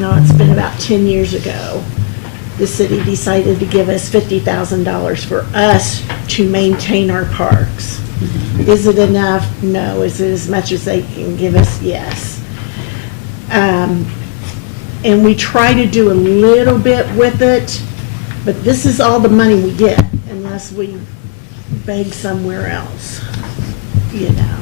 no, it's been about 10 years ago, the city decided to give us $50,000 for us to maintain our parks. Is it enough? No. Is it as much as they can give us? Yes. And we try to do a little bit with it, but this is all the money we get unless we beg somewhere else, you know.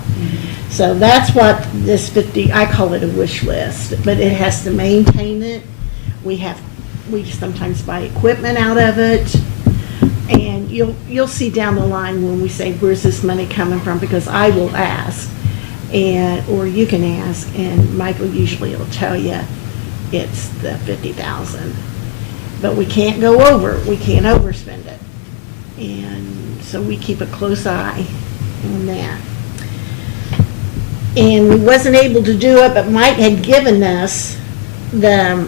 So that's what this 50, I call it a wish list, but it has to maintain it. We sometimes buy equipment out of it. And you'll see down the line when we say, where's this money coming from? Because I will ask, or you can ask, and Michael usually will tell you it's the 50,000. But we can't go over, we can't overspend it. And so we keep a close eye on that. And we wasn't able to do it, but Mike had given us a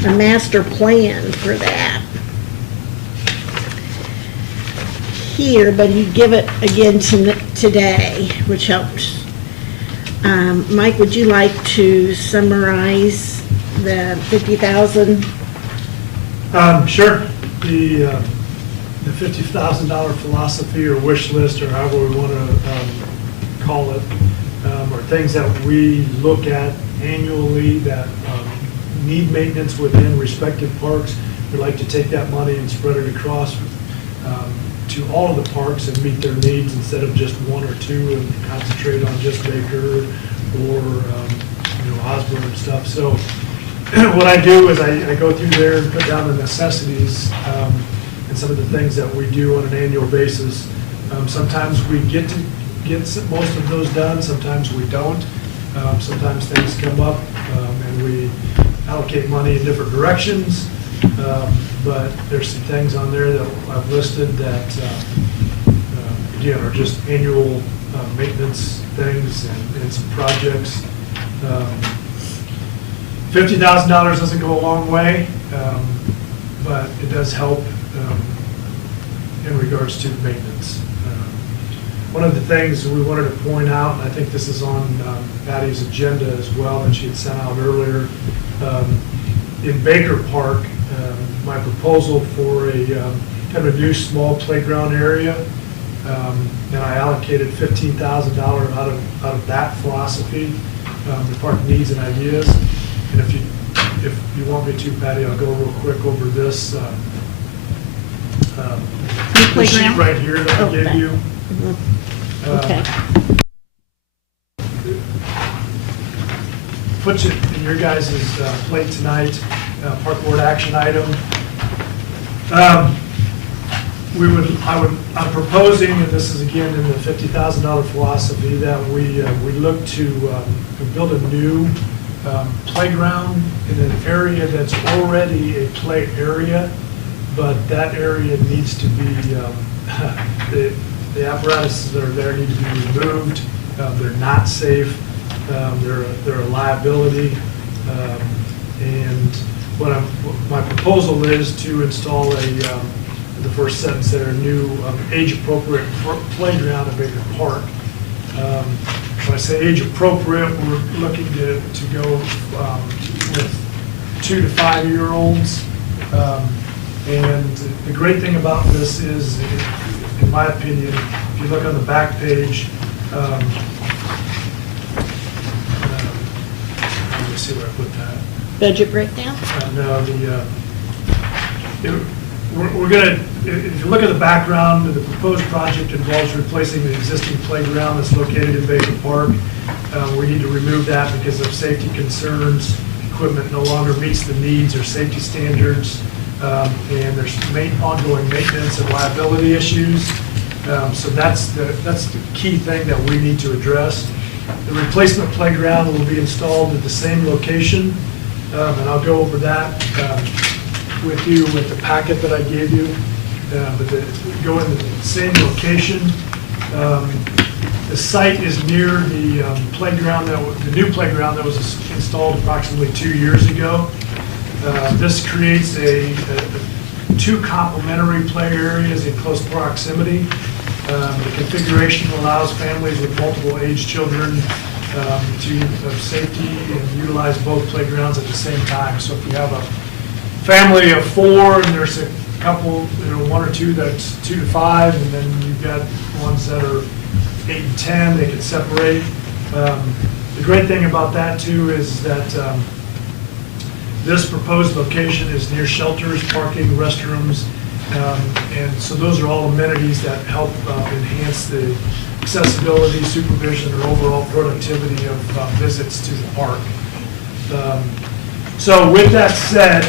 master plan for that here, but he'd give it again today, which helps. Mike, would you like to summarize the 50,000? Sure. The $50,000 philosophy or wish list, or however we want to call it, are things that we look at annually that need maintenance within respective parks. We like to take that money and spread it across to all of the parks and meet their needs instead of just one or two and concentrate on just Baker or Osborne and stuff. So what I do is I go through there and put down the necessities and some of the things that we do on an annual basis. Sometimes we get most of those done, sometimes we don't. Sometimes things come up and we allocate money in different directions. But there's some things on there that I've listed that, again, are just annual maintenance things and some projects. $50,000 doesn't go a long way, but it does help in regards to maintenance. One of the things we wanted to point out, and I think this is on Patty's agenda as well, that she had sent out earlier, in Baker Park, my proposal for a kind of a new small playground area, and I allocated $15,000 out of that philosophy, the park needs and ideas. And if you want me to, Patty, I'll go real quick over this the sheet right here that I gave you. Okay. Puts it in your guys' plate tonight, park board action item. I'm proposing, and this is again in the $50,000 philosophy, that we look to build a new playground in an area that's already a play area, but that area needs to be, the apparatuses that are there need to be removed. They're not safe. They're a liability. And my proposal is to install the first sentence there, a new age-appropriate playground at Baker Park. When I say age-appropriate, we're looking to go with 2 to 5 year olds. And the great thing about this is, in my opinion, if you look on the back page, let me see where I put that. Budget breakdown? No, we're going to, if you look at the background, the proposed project involves replacing the existing playground that's located in Baker Park. We need to remove that because of safety concerns. Equipment no longer meets the needs or safety standards, and there's ongoing maintenance and liability issues. So that's the key thing that we need to address. The replacement playground will be installed at the same location, and I'll go over that with you with the packet that I gave you. But go in the same location. The site is near the playground the new playground that was installed approximately 2 years ago. This creates two complementary play areas in close proximity. The configuration allows families with multiple age children of safety and utilize both playgrounds at the same time. So if you have a family of 4 and there's a couple, 1 or 2 that's 2 to 5, and then you've got ones that are 8 and 10, they can separate. The great thing about that too is that this proposed location is near shelters, parking, restrooms, and so those are all amenities that help enhance the accessibility, supervision, or overall productivity of visits to the park. So with that said,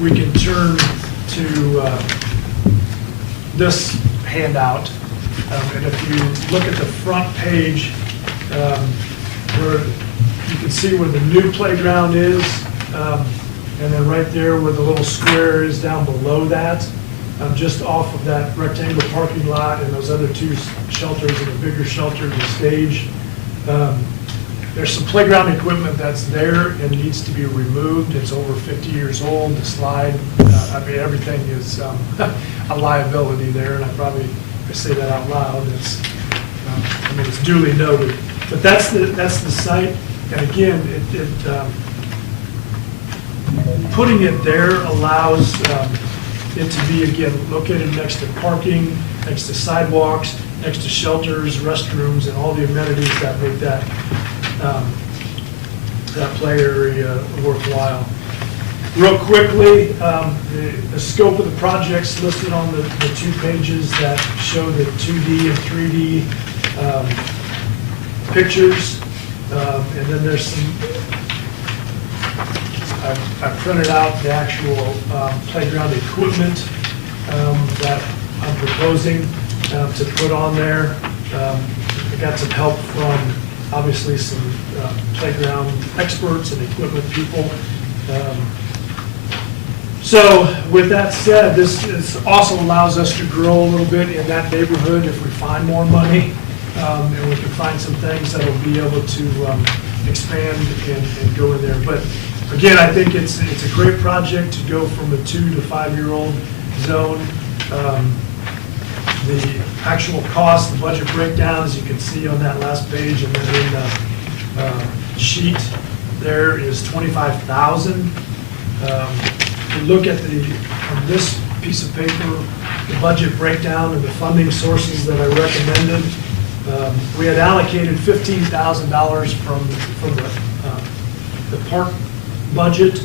we can turn to this handout. And if you look at the front page, where you can see where the new playground is, and then right there where the little square is down below that, just off of that rectangle parking lot and those other 2 shelters and a bigger shelter, the stage. There's some playground equipment that's there and needs to be removed. It's over 50 years old, the slide, everything is a liability there, and I say that out loud, it's duly noted. But that's the site, and again, putting it there allows it to be, again, located next to parking, next to sidewalks, next to shelters, restrooms, and all the amenities that make that play area worthwhile. Real quickly, the scope of the project's listed on the 2 pages that show the 2D and 3D pictures. And then there's some, I printed out the actual playground equipment that I'm proposing to put on there. I got some help from, obviously, some playground experts and equipment people. So with that said, this also allows us to grow a little bit in that neighborhood if we find more money, and we can find some things that will be able to expand and go in there. But again, I think it's a great project to go from a 2 to 5-year-old zone. The actual cost, the budget breakdown, as you can see on that last page, and then in the sheet there is $25,000. If you look at on this piece of paper, the budget breakdown and the funding sources that I recommended, we had allocated $15,000 from the park budget.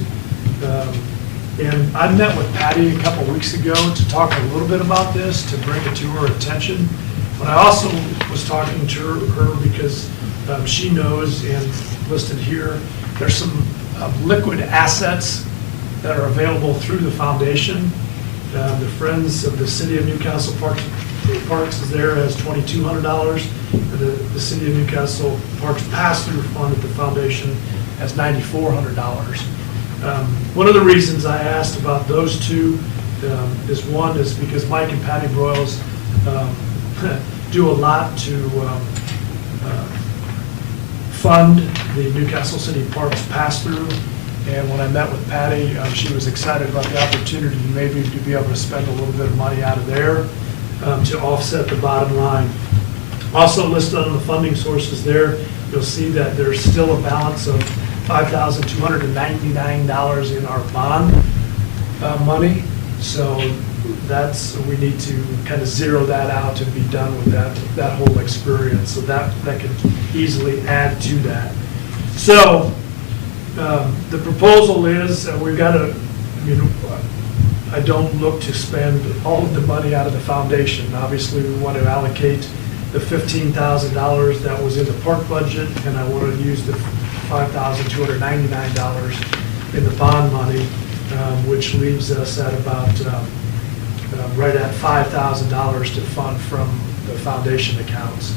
And I met with Patty a couple weeks ago to talk a little bit about this, to bring it to her attention. But I also was talking to her because she knows, and listed here, there's some liquid assets that are available through the foundation. The Friends of the City of Newcastle Parks is there as $2,200, and the City of Newcastle Parks pass-through fund at the foundation as $9,400. One of the reasons I asked about those 2 is because Mike and Patty Broyles do a lot to fund the Newcastle City Parks pass-through. And when I met with Patty, she was excited about the opportunity maybe to be able to spend a little bit of money out of there to offset the bottom line. Also listed on the funding sources there, you'll see that there's still a balance of $5,299 in our bond money. So we need to kind of zero that out and be done with that whole experience. So that could easily add to that. So the proposal is we've got to, I don't look to spend all of the money out of the foundation. Obviously, we want to allocate the $15,000 that was in the park budget, and I want to use the $5,299 in the bond money, which leaves us at about right at $5,000 to fund from the foundation accounts.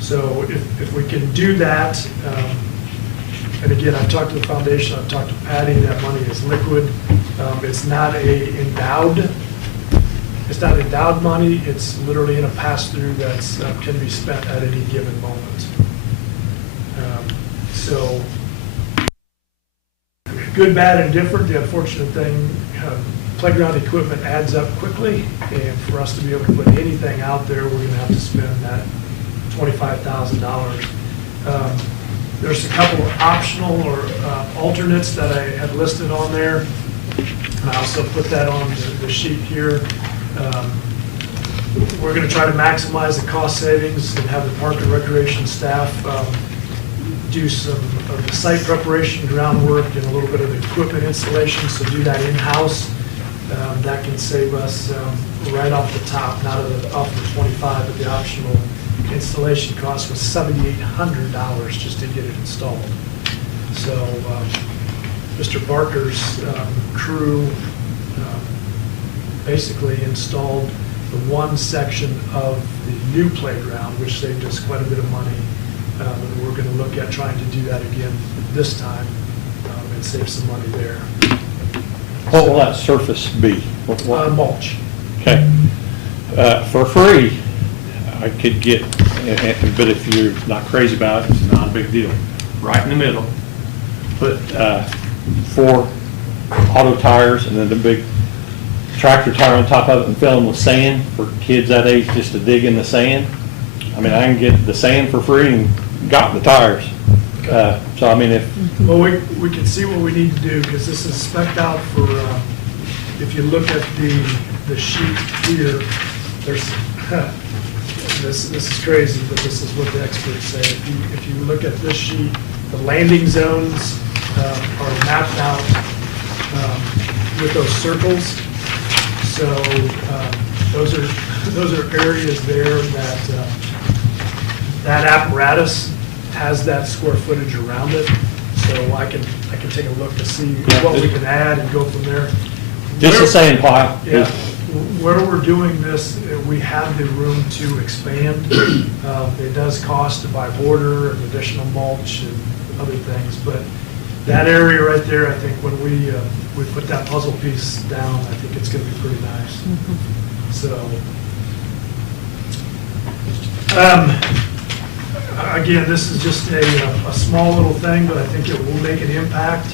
So if we can do that, and again, I've talked to the foundation, I've talked to Patty, that money is liquid. It's not endowed money, it's literally in a pass-through that can be spent at any given moment. So, good, bad, and different. The unfortunate thing, playground equipment adds up quickly, and for us to be able to put anything out there, we're going to have to spend that $25,000. There's a couple of optional or alternates that I had listed on there. I also put that on the sheet here. We're going to try to maximize the cost savings and have the Park and Recreation staff do some of the site preparation, groundwork, and a little bit of the equipment installation, so do that in-house. That can save us right off the top, not off the 25, but the optional installation cost was $7,800 just to get it installed. So Mr. Barker's crew basically installed the one section of the new playground, which saved us quite a bit of money. And we're going to look at trying to do that again this time and save some money there. What will that surface be? Mulch. Okay. For free, I could get, but if you're not crazy about it, it's not a big deal. Right in the middle, put 4 auto tires and then the big tractor tire on top of it and fill them with sand for kids that age just to dig in the sand. I mean, I can get the sand for free and got the tires. So I mean, if Well, we can see what we need to do, because this is spec'd out for, if you look at the sheet here, there's, this is crazy, but this is what the experts say. If you look at this sheet, the landing zones are mapped out with those circles. So those are areas there that apparatus has that square footage around it. So I can take a look to see what we can add and go from there. just the sand pile. Yeah, where we're doing this, we have the room to expand. It does cost to buy border and additional mulch and other things, but that area right there, I think when we put that puzzle piece down, I think it's gonna be pretty nice. So, again, this is just a small little thing, but I think it will make an impact.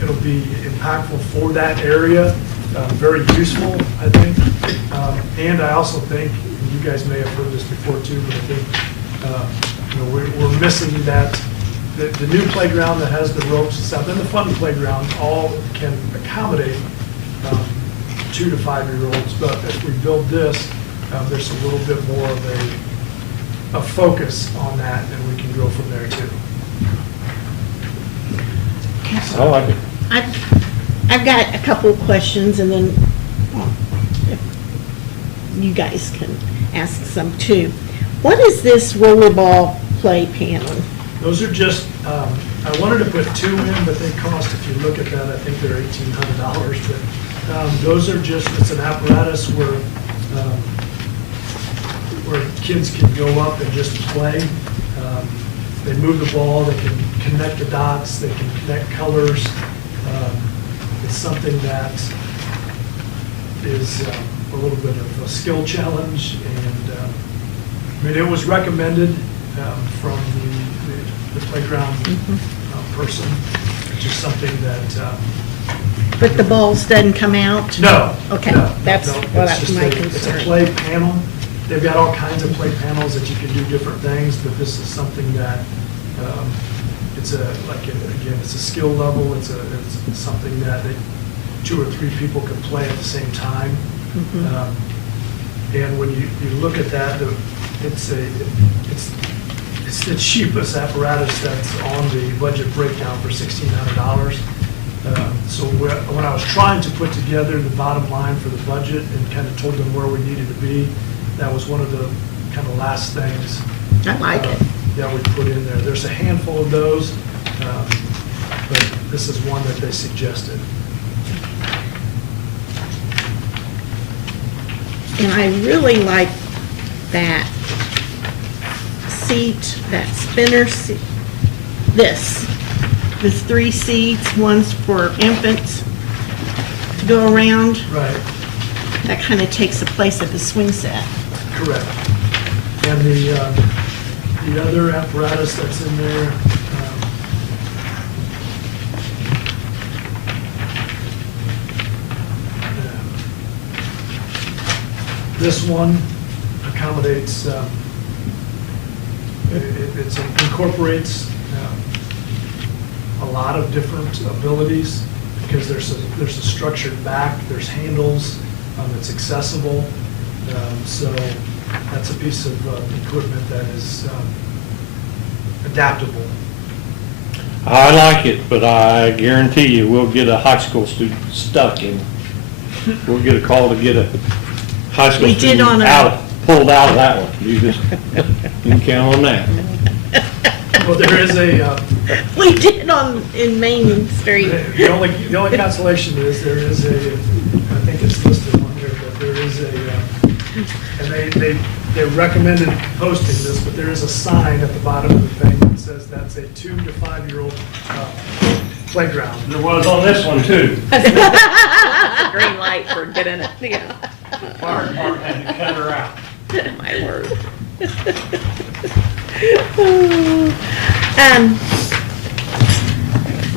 It'll be impactful for that area, very useful, I think. And I also think, and you guys may have heard this before too, but I think, we're missing that, the new playground that has the ropes and stuff, and the fun playground, all can accommodate 2 to 5-year-olds. But if we build this, there's a little bit more of a focus on that, and we can go from there too. I like it. I've got a couple of questions, and then if you guys can ask some too. What is this rollerball play panel? Those are just, I wanted to put 2 in, but they cost, if you look at that, I think they're $1,800. But those are just, it's an apparatus where kids can go up and just play. They move the ball, they can connect the dots, they can connect colors. It's something that is a little bit of a skill challenge, and I mean, it was recommended from the playground person, which is something that. But the balls doesn't come out? No. Okay, no, that's no. what It's just my It's concern. a play panel. They've got all kinds of play panels that you can do different things, but this is something that, it's a skill level, it's something that 2 or 3 people can play at the same time. And when you look at that, it's the cheapest apparatus that's on the budget breakdown for $1,600. So when I was trying to put together the bottom line for the budget and kind of told them where we needed to be, that was one of the kind of last things. I like it. Yeah, we put in there. There's a handful of those, but this is one that they suggested. And I really like that seat, that spinner seat, this. There's 3 seats, one's for infants to go around. Right. That kind of takes the place of the swing set. Correct. And the other apparatus that's in there, this one, I accommodates, it incorporates a lot of different abilities, because there's a structured back, there's handles, it's accessible. So that's a piece of equipment that is adaptable. I like it, but I guarantee you, we'll get a high school student stuck in. We'll get a call to get a high school We did student on pulled out of that one. You can count on that. Well, there is We did in Main Street. the only consolation is there is I think it's listed on here, but there is and they recommended posting this, but there is a sign at the bottom of the thing that says that's a 2 to 5 year old playground. There was on this one too. Green light for getting it, yeah. Fire department had to cut her out. My word.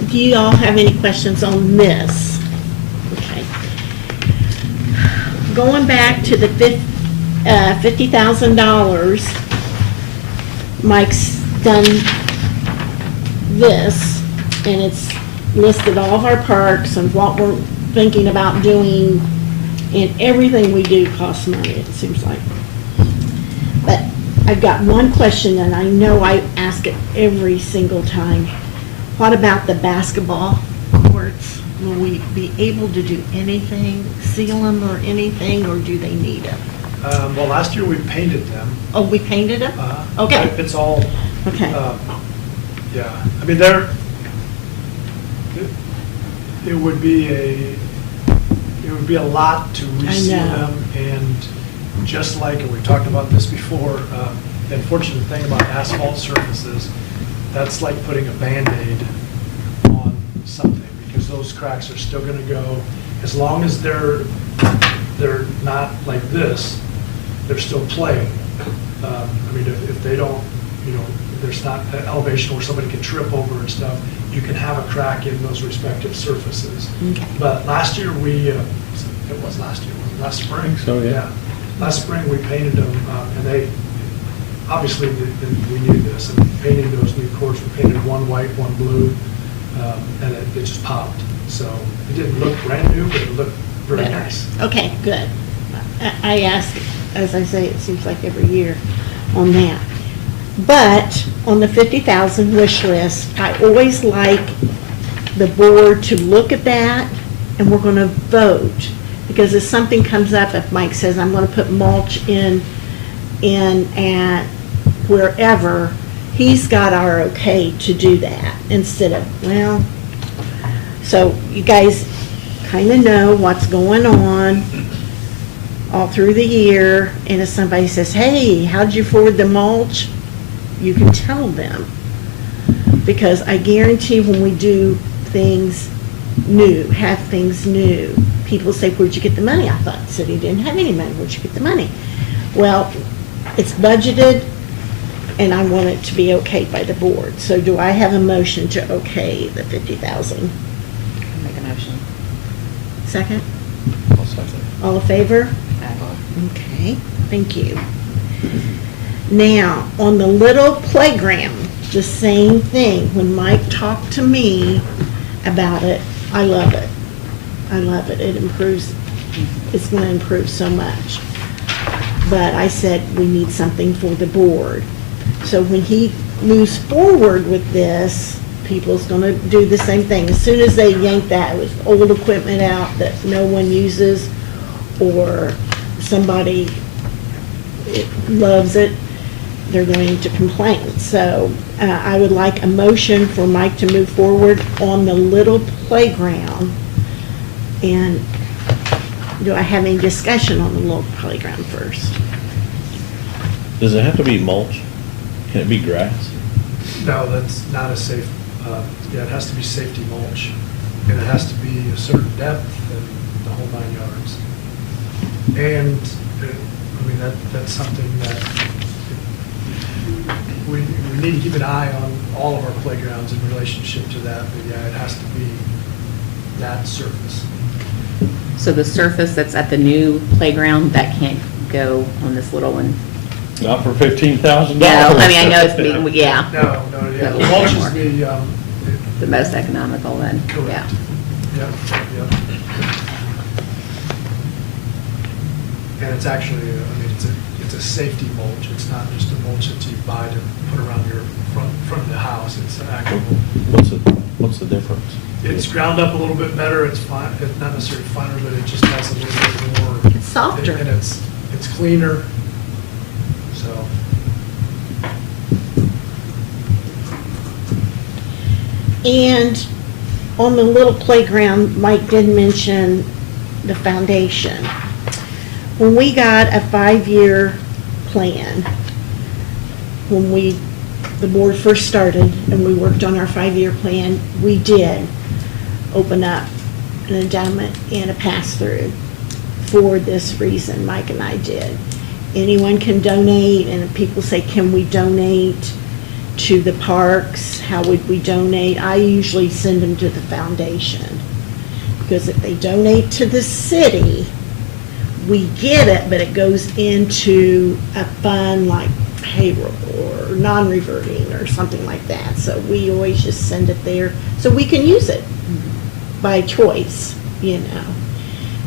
Do you all have any questions on this? Okay. Going back to the $50,000, Mike's done this, and it's listed all of our parks and what we're thinking about doing, and everything we do costs money, it seems like. But I've got one question, and I know I ask it every single time. What about the basketball courts? Will we be able to do anything, seal them or anything, or do they need them? Well, last year we painted them. Oh, we painted them? Okay. It's all, Okay. yeah, I mean, it would be a lot to reseal know. them, and just like, and we talked about this before, the unfortunate thing about asphalt surfaces, that's like putting a Band-Aid on something, because those cracks are still gonna go, as long as they're not like this, they're still playing. I mean, if they don't, there's not an elevation where somebody can trip over and stuff, you can have a crack in those respective surfaces. Okay. But last year it was last year, wasn't it? Last spring? So, yeah. Last spring, we painted them, and they, obviously, we knew this, and painting those new courts, we painted one white, one blue, and it just popped. So it didn't look brand new, but it looked very Better. nice. Okay, good. I ask, as I say, it seems like every year on that. But on the 50,000 wish list, I always like the board to look at that, and we're gonna vote. Because if something comes up, if Mike says, I'm gonna put mulch in at wherever, he's got our okay to do that, instead of, well, so you guys kinda know what's going on all through the year, and if somebody says, hey, how'd you forward the mulch? You can tell them. Because I guarantee when we do things new, have things new, people say, where'd you get the money? I thought the city didn't have any money, where'd you get the money? Well, it's budgeted, and I want it to be okayed by the board. So do I have a motion to okay the 50,000? Make a motion. Second? All in favor? Okay, thank you. Now, on the little playground, the same thing. When Mike talked to me about it, I love it. I love it. It improves, it's gonna improve so much. But I said, we need something for the board. So when he moves forward with this, people's gonna do the same thing. As soon as they yank that with old equipment out that no one uses, or somebody loves it, they're going to complain. So I would like a motion for Mike to move forward on the little playground. And do I have any discussion on the little playground first? Does it have to be mulch? Can it be grass? No, that's not a safe, yeah, it has to be safety mulch, and it has to be a certain depth and the whole 9 yards. And, I mean, that's something that we need to keep an eye on all of our playgrounds in relationship to that, but yeah, it has to be that surface. So the surface that's at the new playground, that can't go on this little one? Not for $15,000. No, I mean, I know it's being, yeah, No, yeah, So, mulch more. is the, the most economical then, yeah. correct. Yep. And it's actually, I mean, it's a safety mulch, it's not just a mulch that you buy to put around your front of the house, it's an actual, What's the difference? it's ground up a little bit better, it's fine, it's not necessarily finer, but it just has a little bit more. It's softer. And it's cleaner, so. And on the little playground, Mike did mention the foundation. When we got a 5-year plan, when the board first started and we worked on our 5-year plan, we did open up an endowment and a pass-through for this reason, Mike and I did. Anyone can donate, and people say, can we donate to the parks? How would we donate? I usually send them to the foundation, because if they donate to the city, we get it, but it goes into a fund like payroll or non-reverting or something like that. So we always just send it there, so we can use it by choice, you know.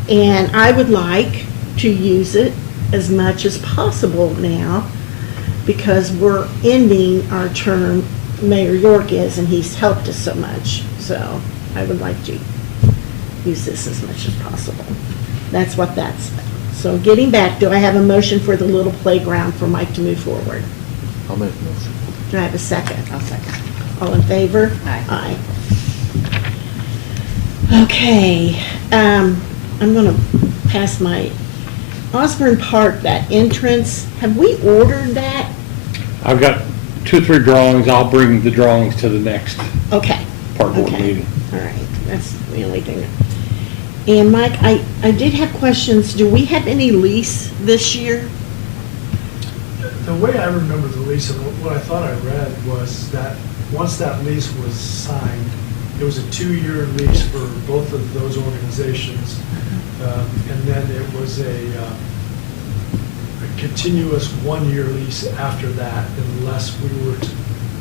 And I would like to use it as much as possible now, because we're ending our term, Mayor York is, and he's helped us so much. So I would like to use this as much as possible. That's what that's about. So getting back, do I have a motion for the little playground for Mike to move forward? I'll make a motion. Do I have a second? I'll second. All in favor? Aye. Okay, I'm gonna pass my Osborne Park, that entrance, have we ordered that? I've got 2 or 3 drawings. I'll bring the drawings to the next Okay. park board Okay. meeting. All right, that's the only thing. And Mike, I did have questions. Do we have any lease this year? The way I remember the lease, and what I thought I read was that once that lease was signed, it was a 2-year lease for both of those organizations. And then it was a continuous 1-year lease after that, unless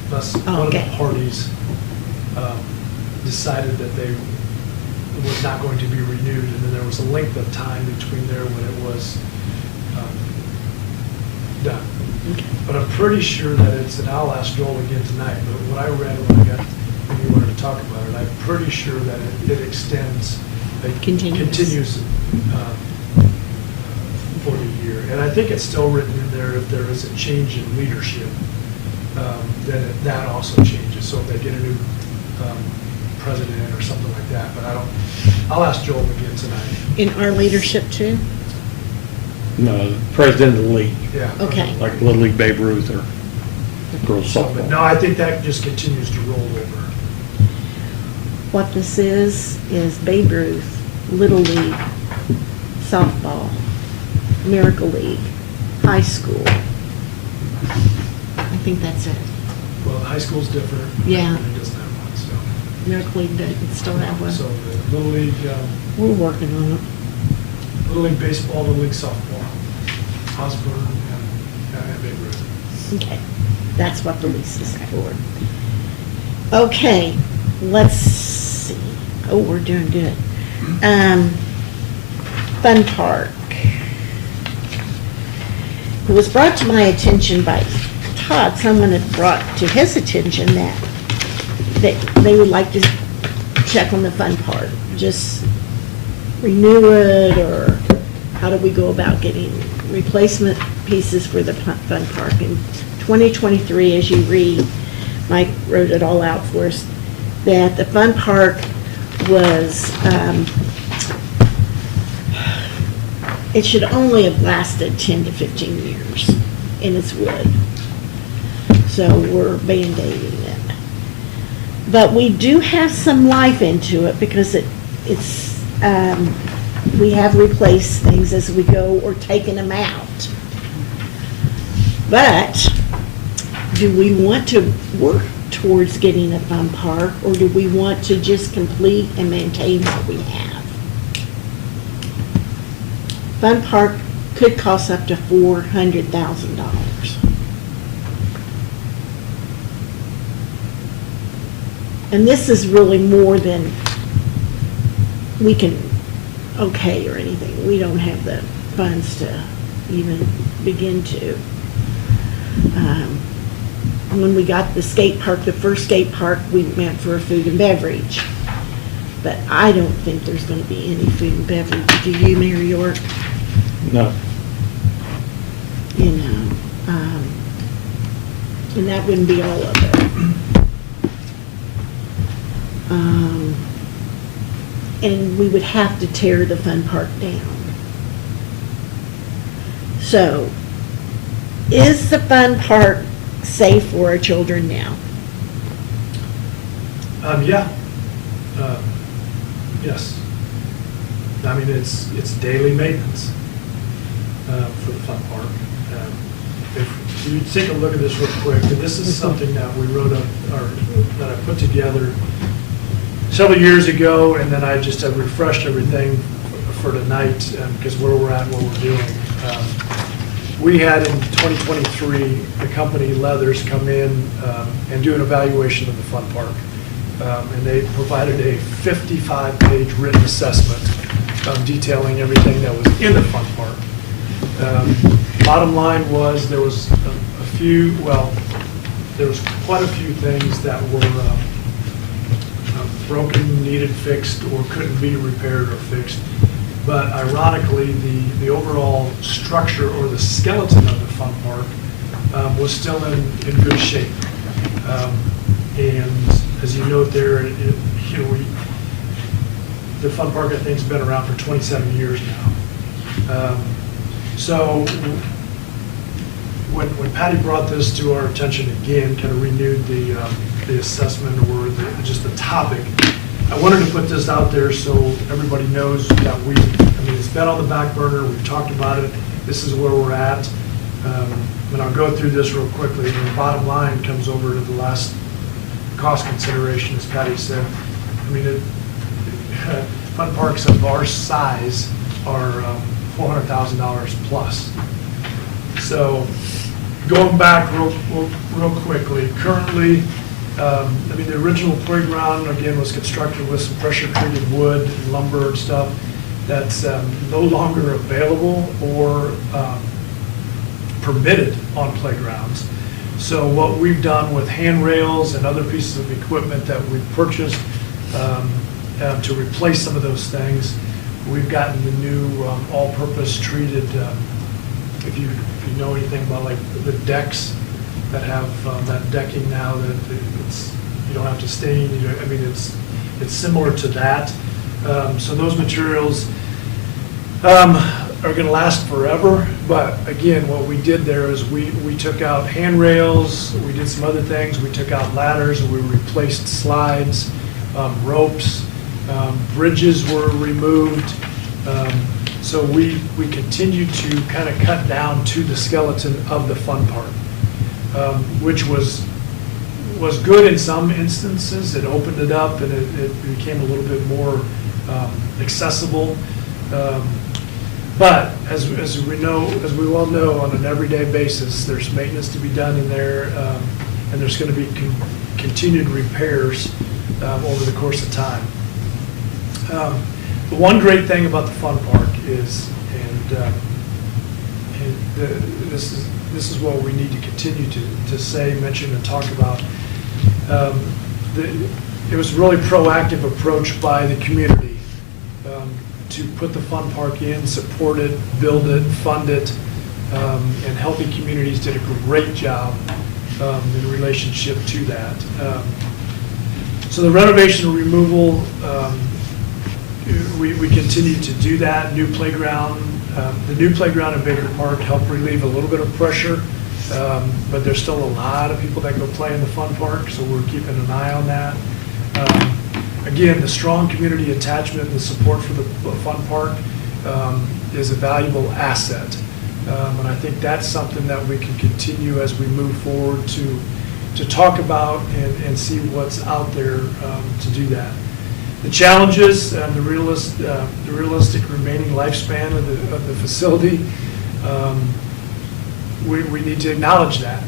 unless one of the Okay. parties decided that they was not going to be renewed, and then there was a length of time between there when it was done. But I'm pretty sure that it's, and I'll ask Joel again tonight, but what I read when you wanted to talk about it, I'm pretty sure that it extends, it Continuous. continues for the year. And I think it's still written in there, if there is a change in leadership, then that also changes. So if they get a new president or something like that, but I'll ask Joel again tonight. In our leadership too? No, the president of the league, Yeah. Okay. like Little League Babe Ruth or girls So, but no, softball. I think that just continues to roll over. What this is Babe Ruth, Little League, softball, Miracle League, high school. I think that's it. Well, the high school's different. Yeah. It doesn't have one, so. Miracle League doesn't still have one. So the Little League, We're working on it. Little League baseball, Little League softball, Osborne, and Babe Ruth. Okay, that's what the lease is for. Okay, let's see. Oh, we're doing good. Fun Park. It was brought to my attention by Todd, someone had brought to his attention that they would like to check on the Fun Park. Just renew it, or how do we go about getting replacement pieces for the Fun Park? In 2023, as you read, Mike wrote it all out for us, that the Fun Park was, it should only have lasted 10 to 15 years, and it's wood. So we're Band-Aiding it. But we do have some life into it, because it's, we have replaced things as we go or taken them out. But do we want to work towards getting a fun park, or do we want to just complete and maintain what we have? Fun Park could cost up to $400,000. And this is really more than we can okay or anything. We don't have the funds to even begin to. When we got the skate park, the first skate park, we went for a food and beverage. But I don't think there's gonna be any food and beverage. Do you, Mayor York? No. You know, and that wouldn't be all of it. And we would have to tear the fun park down. So, is the fun park safe for our children now? Yeah. Yes. I mean, it's daily maintenance for the fun park. If you take a look at this real quick, and this is something that we wrote up, or that I put together several years ago, and then I just have refreshed everything for tonight, because where we're at, what we're doing. We had in 2023, the company Leathers come in and do an evaluation of the fun park. And they provided a 55-page written assessment detailing everything that was in the fun park. Bottom line was there was there was quite a few things that were broken, needed fixed, or couldn't be repaired or fixed. But ironically, the overall structure or the skeleton of the fun park was still in good shape. And as you note there, the fun park, I think, has been around for 27 years now. So when Patty brought this to our attention again, kind of renewed the assessment or just the topic, I wanted to put this out there so everybody knows that it's been on the back burner, we've talked about it, this is where we're at. And I'll go through this real quickly. And the bottom line comes over to the last cost consideration, as Patty said. I mean, fun parks of our size are $400,000 plus. So going back real quickly, currently, the original playground, again, was constructed with some pressure-treated wood and lumber and stuff that's no longer available or permitted on playgrounds. So what we've done with handrails and other pieces of equipment that we've purchased to replace some of those things, we've gotten the new all-purpose treated, if you know anything about like the decks that have that decking now that you don't have to stain, it's similar to that. So those materials are gonna last forever, but again, what we did there is we took out handrails, we did some other things, we took out ladders, we replaced slides, ropes, bridges were removed. So we continued to kind of cut down to the skeleton of the fun park, which was good in some instances. It opened it up and it became a little bit more accessible. But as we well know, on an everyday basis, there's maintenance to be done in there, and there's going to be continued repairs over the course of time. The one great thing about the fun park is, this is what we need to continue to say, mention, and talk about. It was a really proactive approach by the community to put the fun park in, support it, build it, fund it, and Healthy Communities did a great job in relationship to that. So the renovation and removal, we continue to do that. New playground, the new playground in Baker Park helped relieve a little bit of pressure, but there's still a lot of people that go play in the fun park, so we're keeping an eye on that. Again, the strong community attachment and the support for the fun park is a valuable asset. And I think that's something that we can continue as we move forward to talk about and see what's out there to do that. The challenges, the realistic remaining lifespan of the facility, we need to acknowledge that.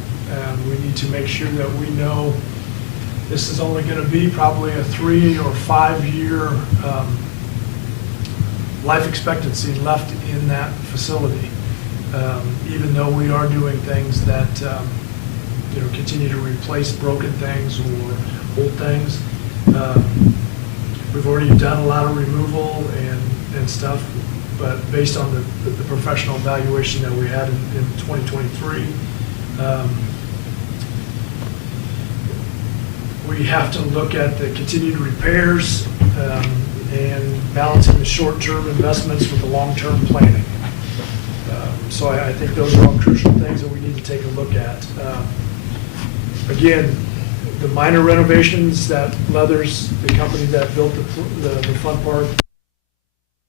We need to make sure that we know this is only going to be probably a 3 or 5 year life expectancy left in that facility. Even though we are doing things that, continue to replace broken things or old things. We've already done a lot of removal and stuff, but based on the professional evaluation that we had in 2023, we have to look at the continued repairs and balancing the short-term investments with the long-term planning. So I think those are all crucial things that we need to take a look at. Again, the minor renovations that Leathers, the company that built the fun park,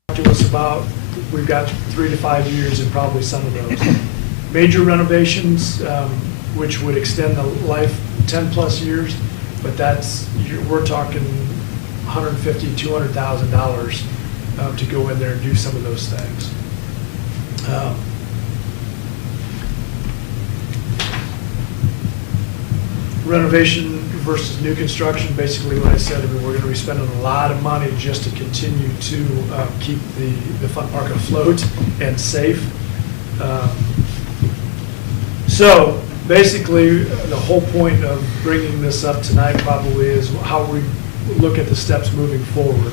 talked to us about, we've got 3 to 5 years in probably some of those. Major renovations, which would extend the life 10-plus years, but we're talking $150,000, $200,000 to go in there and do some of those things. Renovation versus new construction, basically what I said, we're going to be spending a lot of money just to continue to keep the fun park afloat and safe. So basically, the whole point of bringing this up tonight probably is how we look at the steps moving forward.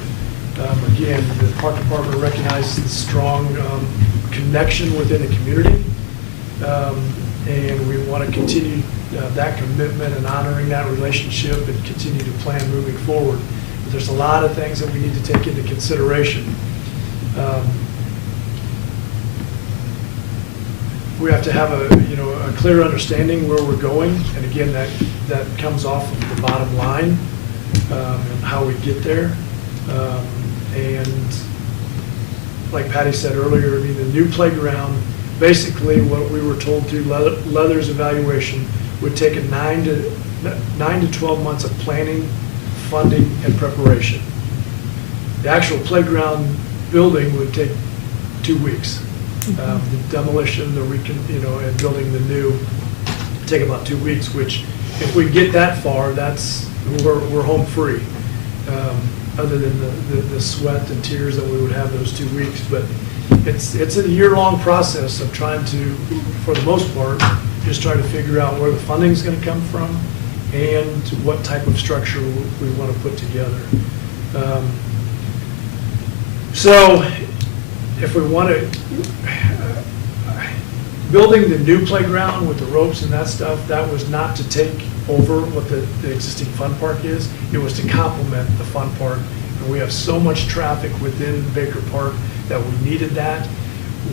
Again, the park department recognizes the strong connection within the community, and we want to continue that commitment and honoring that relationship and continue to plan moving forward. But there's a lot of things that we need to take into consideration. We have to have a clear understanding where we're going, and again, that comes off of the bottom line and how we get there. And like Patty said earlier, the new playground, basically what we were told through Leathers evaluation, would take a 9 to 12 months of planning, funding, and preparation. The actual playground building would take 2 weeks. The demolition, and building the new take about 2 weeks. Which, if we get that far, we're home free. Other than the sweat and tears that we would have those 2 weeks, but it's a year-long process of trying to, for the most part, just try to figure out where the funding is going to come from and what type of structure we want to put together. So if we want to, building the new playground with the ropes and that stuff, that was not to take over what the existing fun park is. It was to complement the fun park. And we have so much traffic within Baker Park that we needed that.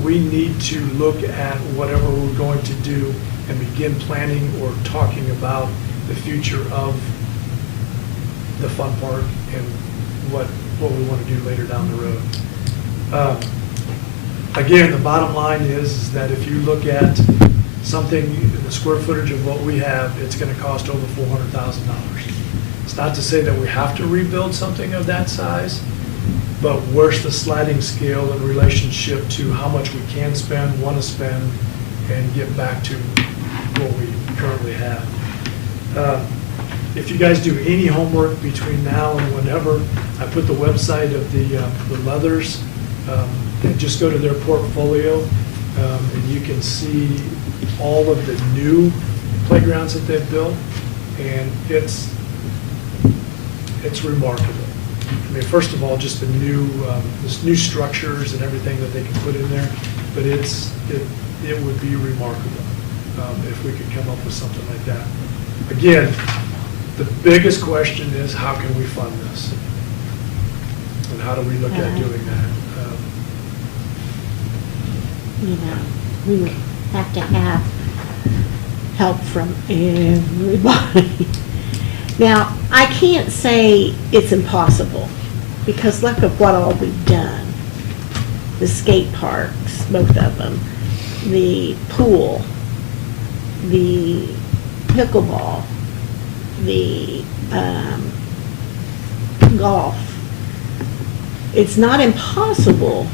We need to look at whatever we're going to do and begin planning or talking about the future of the fun park and what we want to do later down the road. Again, the bottom line is that if you look at something, the square footage of what we have, it's going to cost over $400,000. It's not to say that we have to rebuild something of that size, but where's the sliding scale in relationship to how much we can spend, want to spend, and get back to what we currently have. If you guys do any homework between now and whenever, I put the website of the Leathers, and just go to their portfolio, and you can see all of the new playgrounds that they've built, and it's remarkable. First of all, just the new structures and everything that they can put in there, but it would be remarkable if we could come up with something like that. Again, the biggest question is, how can we fund this? And how do we look at doing that? We would have to have help from everybody. Now, I can't say it's impossible, because look at what all we've done. The skate parks, both of them, the pool, the pickleball, the golf. It's not impossible,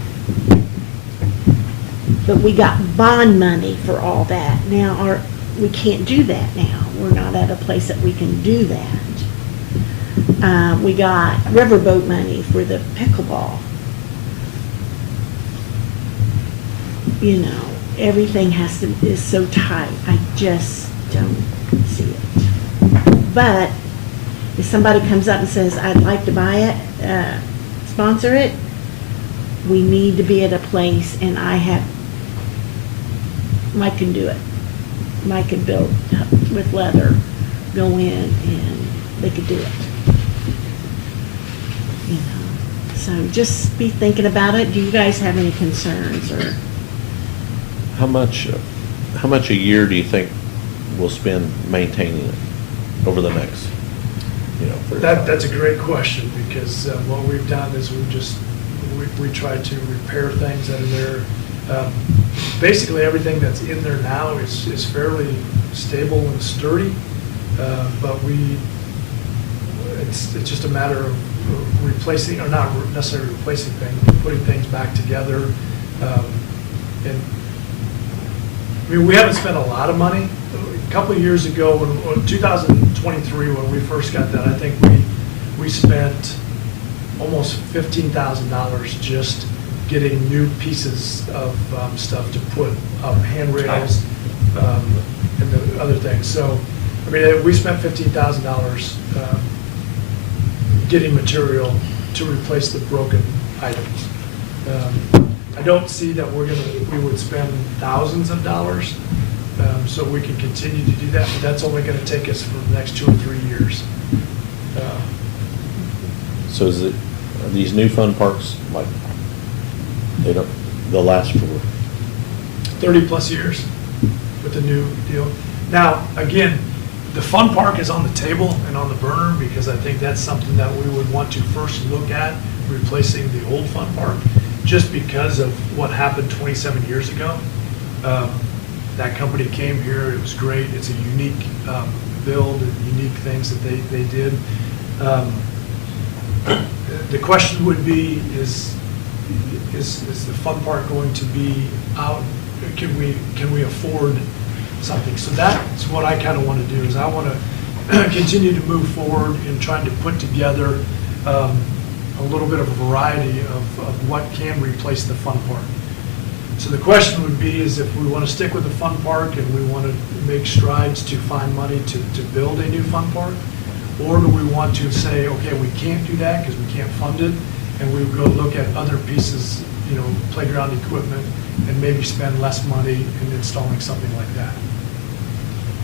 But we got bond money for all that. Now, we can't do that now. We're not at a place that we can do that. We got riverboat money for the pickleball. You know, everything is so tight. I just don't see it. But if somebody comes up and says, I'd like to buy it, sponsor it, we need to be at a place, and Mike can do it. Mike can build with leather, go in, and they could do it. You know, so just be thinking about it. Do you guys have any concerns or? How much a year do you think we'll spend maintaining it over the next, That's a great question, because what we've done is we try to repair things that are there. Basically, everything that's in there now is fairly stable and sturdy, but it's just a matter of replacing, or not necessarily replacing things, but putting things back together. And I mean, we haven't spent a lot of money. A couple of years ago, in 2023, when we first got that, I think we spent almost $15,000 just getting new pieces of stuff to put up, handrails, and the other things. So, I mean, we spent $15,000 getting material to replace the broken items. I don't see that we would spend thousands of dollars, so we can continue to do that, but that's only going to take us for the next 2 or 3 years. So are these new fun parks, like, they'll last for 30 plus years with the new deal. Now, again, the fun park is on the table and on the burner, because I think that's something that we would want to first look at, replacing the old fun park, just because of what happened 27 years ago. That company came here, it was great, it's a unique build and unique things that they did. The question would be, is the fun park going to be out? Can we afford something? So that's what I kind of want to do, is I want to continue to move forward in trying to put together a little bit of a variety of what can replace the fun park. So the question would be, is if we want to stick with the fun park and we want to make strides to find money to build a new fun park, or do we want to say, okay, we can't do that because we can't fund it, and we go look at other pieces, playground equipment, and maybe spend less money in installing something like that.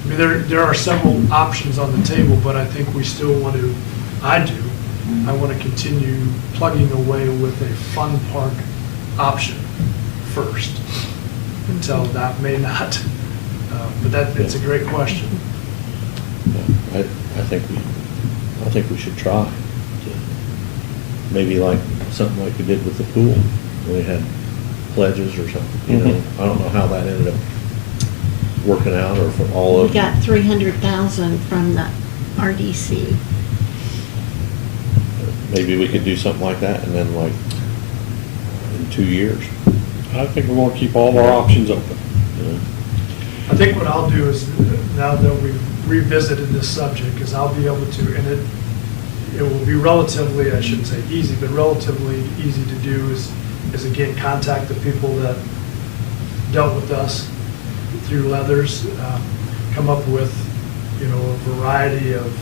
I mean, there are several options on the table, but I think we still want to, I want to continue plugging away with a fun park option first, until that may not, but it's a great question. I think we should try to, maybe like something like we did with the pool, when we had pledges or something, I don't know how that ended up working out, or for all of. We got 300,000 from the RDC. Maybe we could do something like that, and then like in 2 years. I think we want to keep all of our options open. I think what I'll do is, now that we've revisited this subject, is I'll be able to, and it will be relatively, I shouldn't say easy, but relatively easy to do, is again, contact the people that dealt with us through Leathers, come up with, a variety of,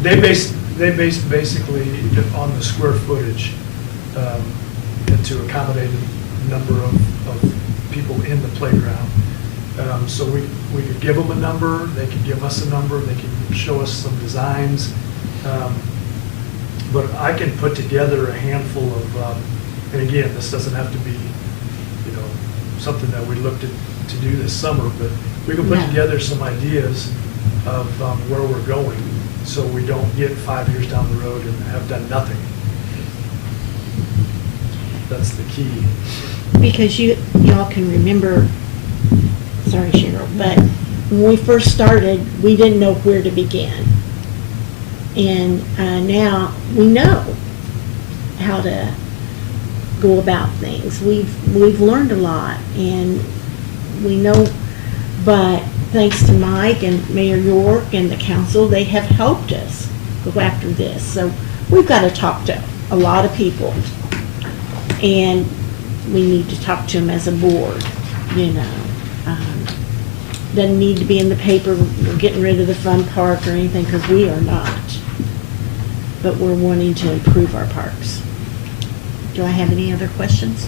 they based basically on the square footage, and to accommodate a number of people in the playground. So we could give them a number, they could give us a number, they could show us some designs. But I can put together a handful of, and again, this doesn't have to be, something that we looked at to do this summer, but we can put No. together some ideas of where we're going, so we don't get 5 years down the road and have done nothing. That's the key. Because y'all can remember, sorry Cheryl, but when we first started, we didn't know where to begin. And now we know how to go about things. We've learned a lot, and we know, but thanks to Mike and Mayor York and the council, they have helped us go after this. So we've got to talk to a lot of people, and we need to talk to them as a board, you know. Doesn't need to be in the paper, we're getting rid of the fun park or anything, because we are not. But we're wanting to improve our parks. Do I have any other questions?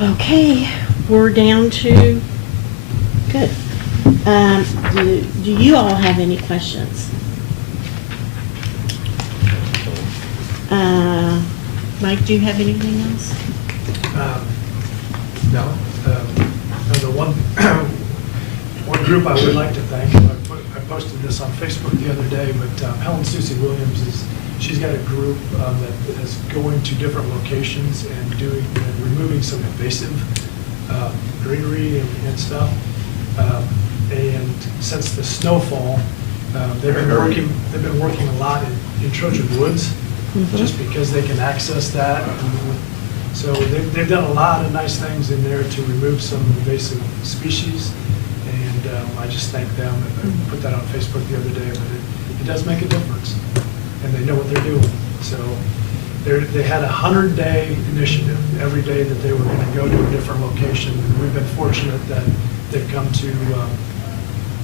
Okay, we're down to, good. Do you all have any questions? Mike, do you have anything else? No. The one group I would like to thank, I posted this on Facebook the other day, but Helen Susie Williams she's got a group that is going to different locations and removing some invasive greenery and stuff. And since the snowfall, they've been working a lot in Trojan Woods, just because they can access that. So they've done a lot of nice things in there to remove some invasive species, and I just thank them, and I put that on Facebook the other day, but it does make a difference, and they know what they're doing. So they had a 100-day initiative, every day that they were going to go to a different location, and we've been fortunate that they've come to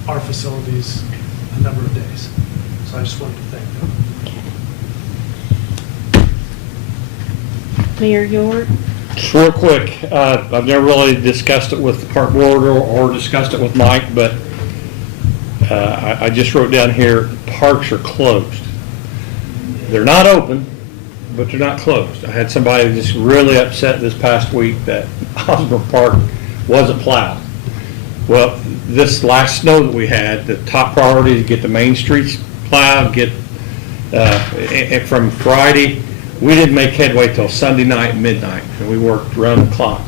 our facilities a number of days. So I just wanted to thank them. Mayor York? Just real quick, I've never really discussed it with the park board or discussed it with Mike, but I just wrote down here, parks are closed. They're not open, but they're not closed. I had somebody just really upset this past week that Osborne Park wasn't plowed. Well, this last snow that we had, the top priority is to get the main streets plowed, and from Friday, we didn't make headway till Sunday night, midnight, and we worked around the clock.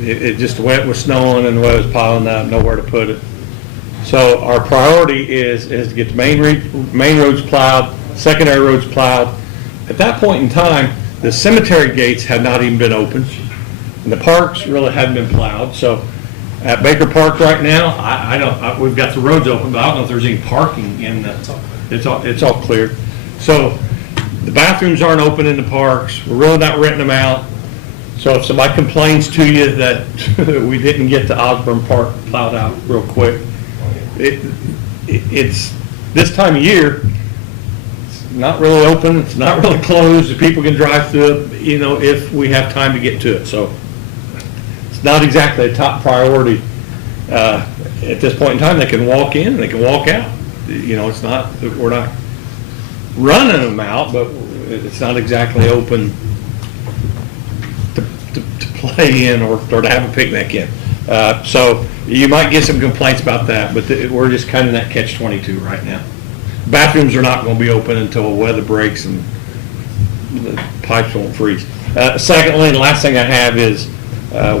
It just, the way it was snowing and the way it was piling up, nowhere to put it. So our priority is to get the main roads plowed, secondary roads plowed. At that point in time, the cemetery gates had not even been opened, and the parks really hadn't been plowed. So at Baker Park right now, we've got the roads open, but I don't know if there's any parking in the, it's all cleared. So the bathrooms aren't open in the parks. We're really not renting them out. So if somebody complains to you that we didn't get the Osborne Park plowed out real quick, it's this time of year, it's not really open, it's not really closed. People can drive through it, if we have time to get to it. So it's not exactly a top priority. At this point in time, they can walk in, they can walk out. It's not, we're not running them out, but it's not exactly open to play in or to have a picnic in. So you might get some complaints about that, but we're just kind of in that catch-22 right now. Bathrooms are not going to be open until weather breaks and the pipes won't freeze. Secondly, and the last thing I have is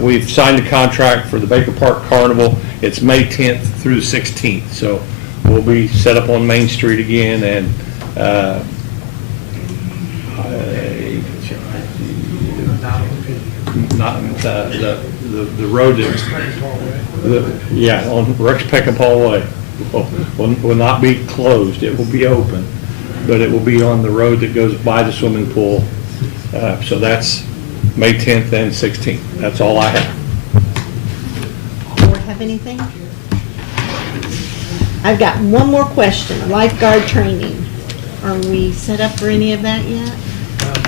we've signed a contract for the Baker Park Carnival. It's May 10th through the 16th, so we'll be set up on Main Street again, and not the road that, on Rex Peckinpah Way will not be closed. It will be open, but it will be on the road that goes by the swimming pool. So that's May 10th and 16th. That's all I have. Board have anything? I've got one more question, lifeguard training. Are we set up for any of that yet?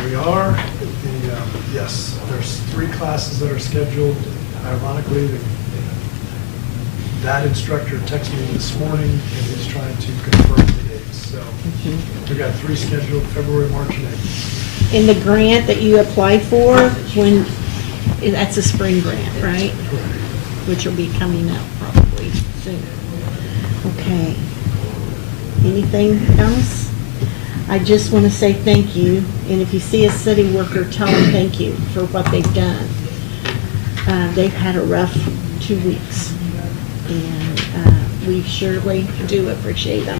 We are. Yes, there's 3 classes that are scheduled. Ironically, that instructor texted me this morning, and he's trying to confirm the dates. So we've got 3 scheduled, February, March, and April. In the grant that you apply for, that's a spring grant, right? Which will be coming out probably soon. Okay. Anything else? I just want to say thank you, and if you see a city worker, tell them thank you for what they've done. They've had a rough 2 weeks, and we surely do appreciate them.